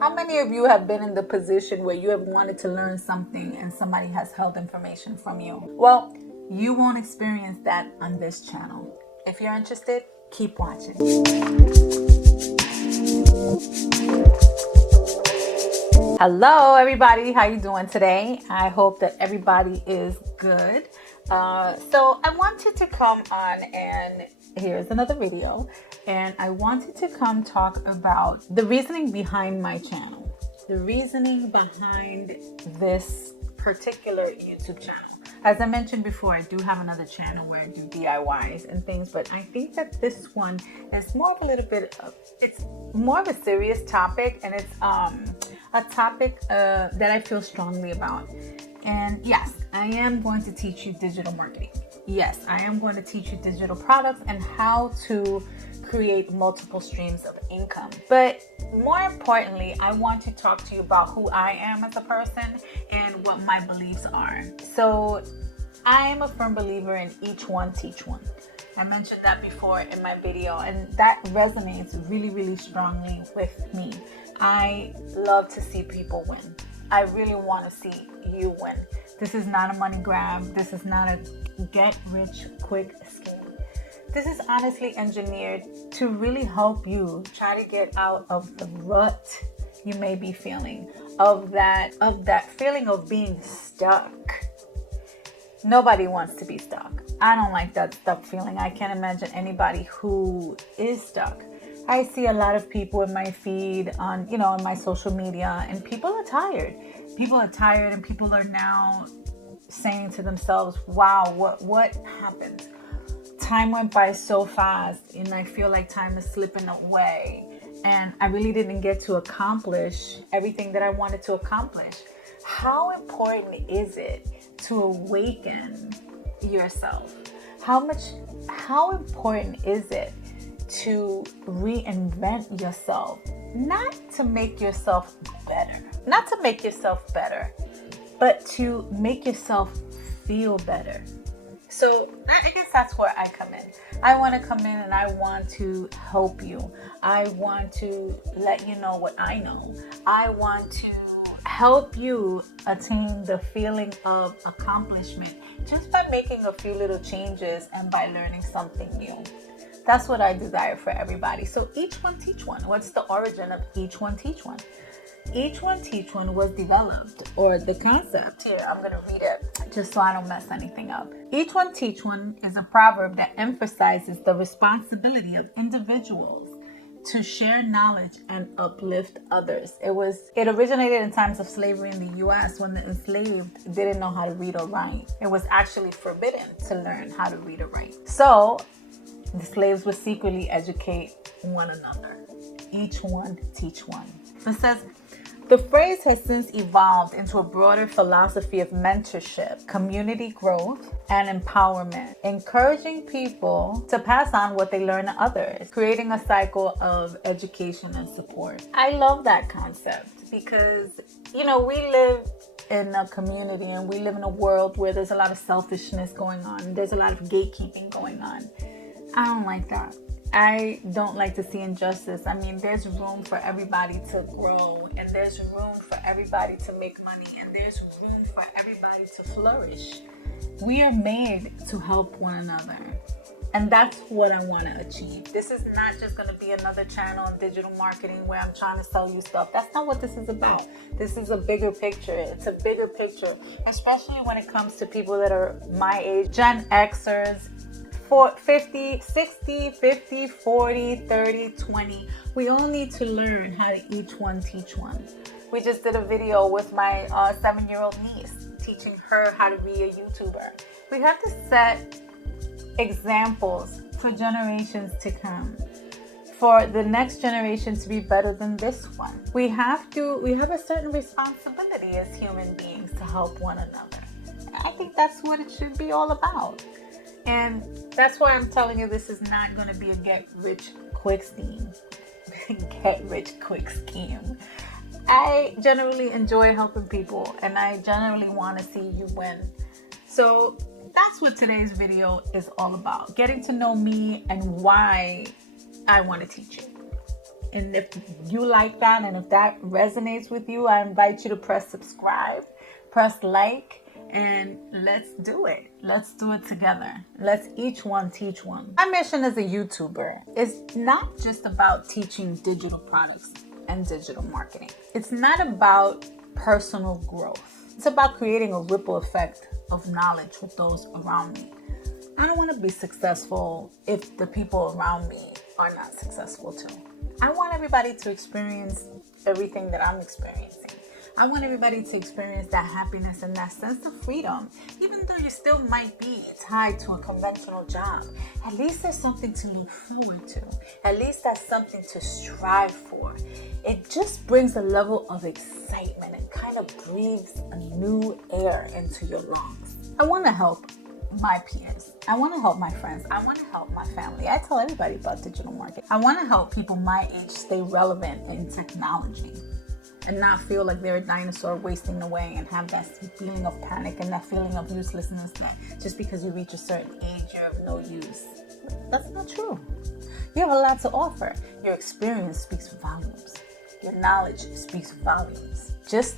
How many of you have been in the position where you have wanted to learn something and somebody has held information from you? Well, you won't experience that on this channel. If you're interested, keep watching. Hello everybody, how you doing today? I hope that everybody is good. So I wanted to come on, and here's another video, and I wanted to come talk about the reasoning behind my channel, the reasoning behind this particular YouTube channel. As I mentioned before, I do have another channel where I do DIYs and things, but I think that this one is more of a little bit of, it's more of a serious topic, and it's a topic that I feel strongly about. And yes, I am going to teach you digital marketing. Yes, I am going to teach you digital products and how to create multiple streams of income. But more importantly, I want to talk to you about who I am as a person and what my beliefs are. So I am a firm believer in each one, teach one. I mentioned that before in my video, and that resonates really, really strongly with me. I love to see people win. I really want to see you win. This is not a money grab. This is not a get rich quick scheme. This is honestly engineered to really help you try to get out of the rut you may be feeling, of that feeling of being stuck. Nobody wants to be stuck. I don't like that stuck feeling. I can't imagine anybody who is stuck. I see a lot of people in my feed on my social media, and people are tired. People are tired, and people are now saying to themselves, wow, what happened? Time went by so fast, and I feel like time is slipping away, and I really didn't get to accomplish everything that I wanted to accomplish. How important is it to awaken yourself? How important is it to reinvent yourself? Not to make yourself better, but to make yourself feel better. So I guess that's where I come in. I want to come in and I want to help you. I want to let you know what I know. I want to help you attain the feeling of accomplishment just by making a few little changes and by learning something new. That's what I desire for everybody. So each one teach one. What's the origin of each one teach one? Each one teach one was developed, or the concept here, I'm going to read it just so I don't mess anything up. Each one teach one is a proverb that emphasizes the responsibility of individuals to share knowledge and uplift others. It originated in times of slavery in the U.S. when the enslaved didn't know how to read or write. It was actually forbidden to learn how to read or write. So the slaves would secretly educate one another. Each one teach one. It says, the phrase has since evolved into a broader philosophy of mentorship, community growth, and empowerment, encouraging people to pass on what they learn to others, creating a cycle of education and support. I love that concept because, we live in a community and we live in a world where there's a lot of selfishness going on. There's a lot of gatekeeping going on. I don't like that. I don't like to see injustice. I mean, there's room for everybody to grow, and there's room for everybody to make money, and there's room for everybody to flourish. We are made to help one another, and that's what I want to achieve. This is not just going to be another channel on digital marketing where I'm trying to sell you stuff. That's not what this is about. This is a bigger picture. It's a bigger picture, especially when it comes to people that are my age, Gen Xers, 50, 60, 50, 40, 30, 20. We all need to learn how to each one teach one. We just did a video with my 7-year-old niece, teaching her how to be a YouTuber. We have to set examples for generations to come, for the next generation to be better than this one. We have a certain responsibility as human beings to help one another. I think that's what it should be all about. And that's why I'm telling you, this is not going to be a get rich quick scheme. I generally enjoy helping people, and I generally want to see you win. So that's what today's video is all about. Getting to know me and why I want to teach you. And if you like that and if that resonates with you, I invite you to press subscribe, press like, and let's do it. Let's do it together. Let's each one teach one. My mission as a YouTuber is not just about teaching digital products and digital marketing. It's not about personal growth. It's about creating a ripple effect of knowledge with those around me. I don't want to be successful if the people around me are not successful too. I want everybody to experience everything that I'm experiencing. I want everybody to experience that happiness and that sense of freedom. Even though you still might be tied to a conventional job, at least there's something to look forward to. At least that's something to strive for. It just brings a level of excitement. It kind of breathes a new air into your lungs. I want to help my peers. I want to help my friends. I want to help my family. I tell everybody about digital marketing. I want to help people my age stay relevant in technology and not feel like they're a dinosaur wasting away and have that feeling of panic and that feeling of uselessness that just because you reach a certain age, you're of no use. That's not true. You have a lot to offer. Your experience speaks volumes. Your knowledge speaks volumes. Just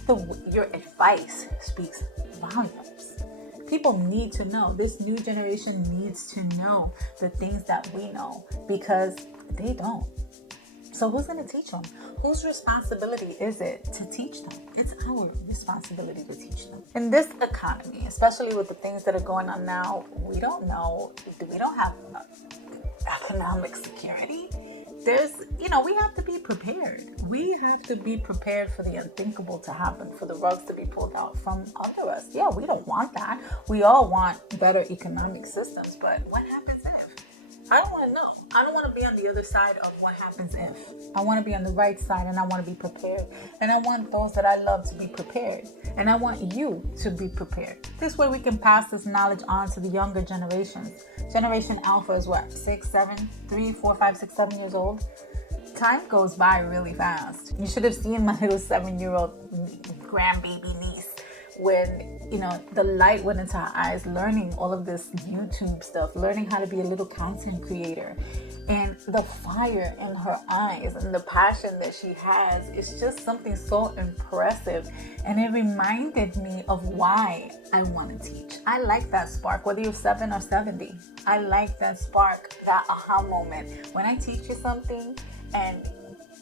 your advice speaks volumes. People need to know. This new generation needs to know the things that we know because they don't. So who's going to teach them? Whose responsibility is it to teach them? It's our responsibility to teach them. In this economy, especially with the things that are going on now, we don't know. We don't have economic security. We have to be prepared. We have to be prepared for the unthinkable to happen, for the rugs to be pulled out from under us. Yeah, we don't want that. We all want better economic systems, but what happens if? I don't want to know. I don't want to be on the other side of what happens if. I want to be on the right side and I want to be prepared. And I want those that I love to be prepared. And I want you to be prepared. This way we can pass this knowledge on to the younger generations. Generation Alpha is what? 3, 4, 5, 6, 7 years old? Time goes by really fast. You should have seen my little 7-year-old grandbaby niece when the light went into her eyes, learning all of this YouTube stuff, learning how to be a little content creator, and the fire in her eyes and the passion that she has. It's just something so impressive, and it reminded me of why I want to teach. I like that spark, whether you're 7 or 70. I like that spark, that aha moment when I teach you something and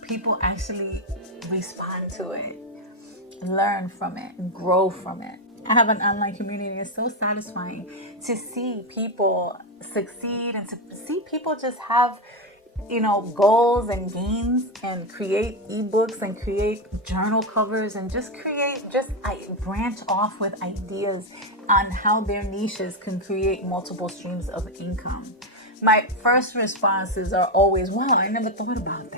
people actually respond to it, learn from it, and grow from it. I have an online community. It's so satisfying to see people succeed and to see people just have, goals and gains and create ebooks and create journal covers and I branch off with ideas on how their niches can create multiple streams of income. My first responses are always, wow, I never thought about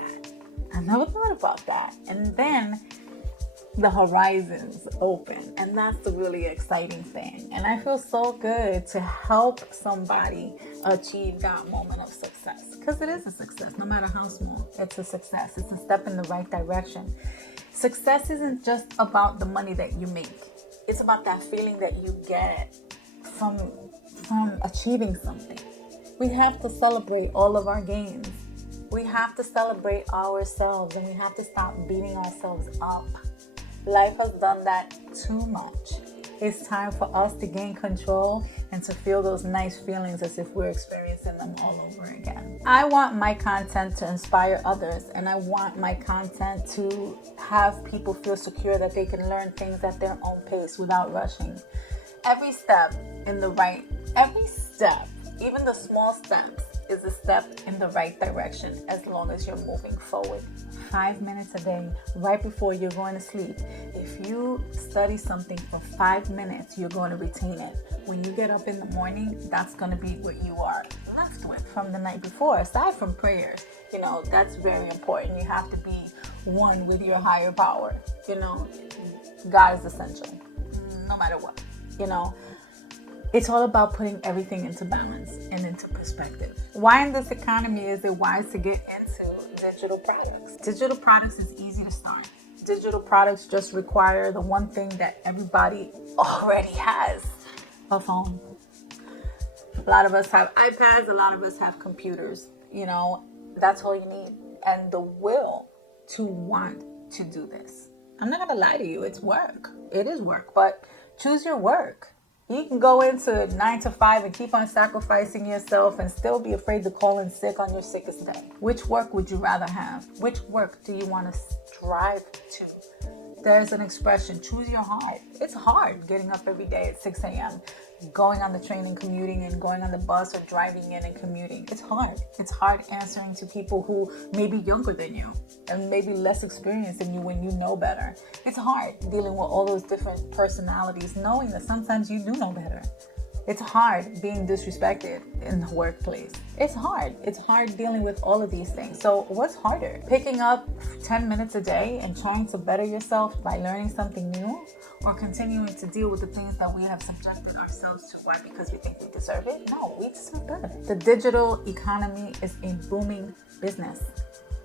that. And then the horizons open, and that's the really exciting thing. And I feel so good to help somebody achieve that moment of success, because it is a success. No matter how small, it's a success. It's a step in the right direction. Success isn't just about the money that you make. It's about that feeling that you get from achieving something. We have to celebrate all of our gains. We have to celebrate ourselves, and we have to stop beating ourselves up. Life has done that too much. It's time for us to gain control and to feel those nice feelings as if we're experiencing them all over again. I want my content to inspire others, and I want my content to have people feel secure that they can learn things at their own pace without rushing. Every step, even the small steps, is a step in the right direction as long as you're moving forward. 5 minutes a day, right before you're going to sleep. If you study something for 5 minutes, you're going to retain it. When you get up in the morning, that's going to be what you are left with from the night before. Aside from prayers, that's very important. You have to be one with your higher power. God is essential, no matter what. It's all about putting everything into balance and into perspective. Why in this economy is it wise to get into digital products? Digital products is easy to start. Digital products just require the one thing that everybody already has: a phone. A lot of us have iPads, a lot of us have computers. That's all you need. and the will to want to do this. I'm not going to lie to you. It's work. It is work, but choose your work. You can go into 9 to 5 and keep on sacrificing yourself and still be afraid to call in sick on your sickest day. Which work would you rather have? Which work do you want to strive to? There's an expression, choose your heart. It's hard getting up every day at 6 a.m., going on the train and commuting, and going on the bus or driving in and commuting. It's hard. It's hard answering to people who may be younger than you and maybe less experienced than you when you know better. It's hard dealing with all those different personalities, knowing that sometimes you do know better. It's hard being disrespected in the workplace. It's hard. It's hard dealing with all of these things. So what's harder? Picking up 10 minutes a day and trying to better yourself by learning something new, or continuing to deal with the things that we have subjected ourselves to? Why? Because we think we deserve it? No, we deserve better. The digital economy is a booming business.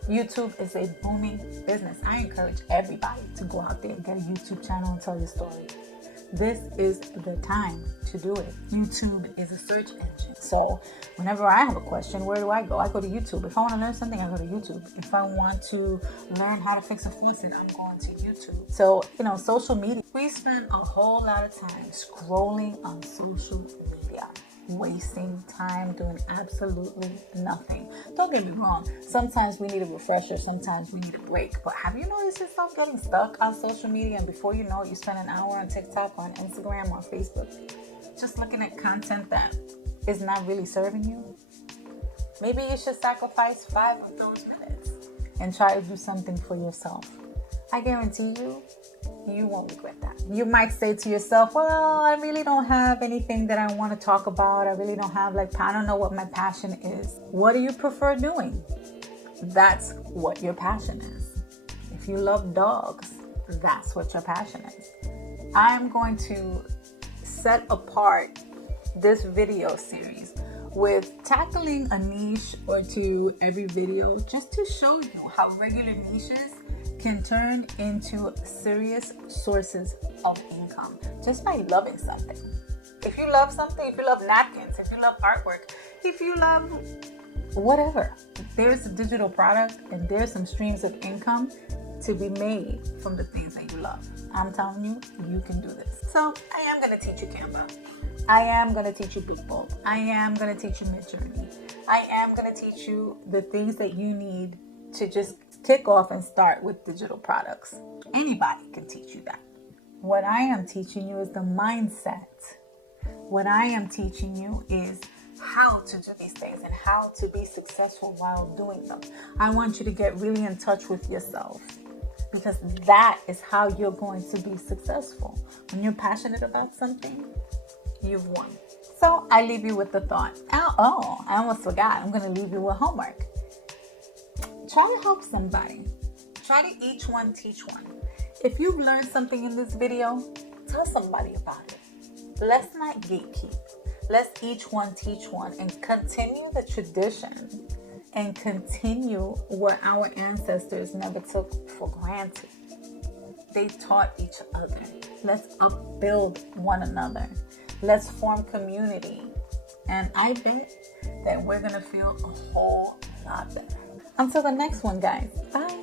YouTube is a booming business. I encourage everybody to go out there and get a YouTube channel and tell your story. This is the time to do it. YouTube is a search engine. So whenever I have a question, where do I go? I go to YouTube. If I want to learn something, I go to YouTube. If I want to learn how to fix a faucet, I'm going to YouTube. So, social media. We spend a whole lot of time scrolling on social media, wasting time doing absolutely nothing. Don't get me wrong. Sometimes we need a refresher. Sometimes we need a break. But have you noticed yourself getting stuck on social media, and before you know it, you spend an hour on TikTok, on Instagram, on Facebook, just looking at content that is not really serving you? Maybe you should sacrifice 5 of those minutes and try to do something for yourself. I guarantee you won't regret that. You might say to yourself, well, I really don't have anything that I want to talk about. I really don't have, I don't know what my passion is. What do you prefer doing? That's what your passion is. If you love dogs, that's what your passion is. I'm going to set apart this video series with tackling a niche or two every video, just to show you how regular niches can turn into serious sources of income just by loving something. If you love something, if you love napkins, if you love artwork, if you love whatever, there's a digital product and there's some streams of income to be made from the things that you love. I'm telling you, you can do this. So I am going to teach you Canva. I am going to teach you Bookbolt. I am going to teach you Midjourney. I am going to teach you the things that you need to just kick off and start with digital products. Anybody can teach you that. What I am teaching you is the mindset. What I am teaching you is how to do these things and how to be successful while doing them. I want you to get really in touch with yourself, because that is how you're going to be successful. When you're passionate about something, you've won. So I leave you with the thought. Oh, I almost forgot. I'm going to leave you with homework. Try to help somebody. Try to each one teach one. If you've learned something in this video, tell somebody about it. Let's not gatekeep. Let's each one teach one and continue the tradition and continue what our ancestors never took for granted. They taught each other. Let's upbuild one another. Let's form community. And I bet that we're going to feel a whole lot better. Until the next one, guys. Bye.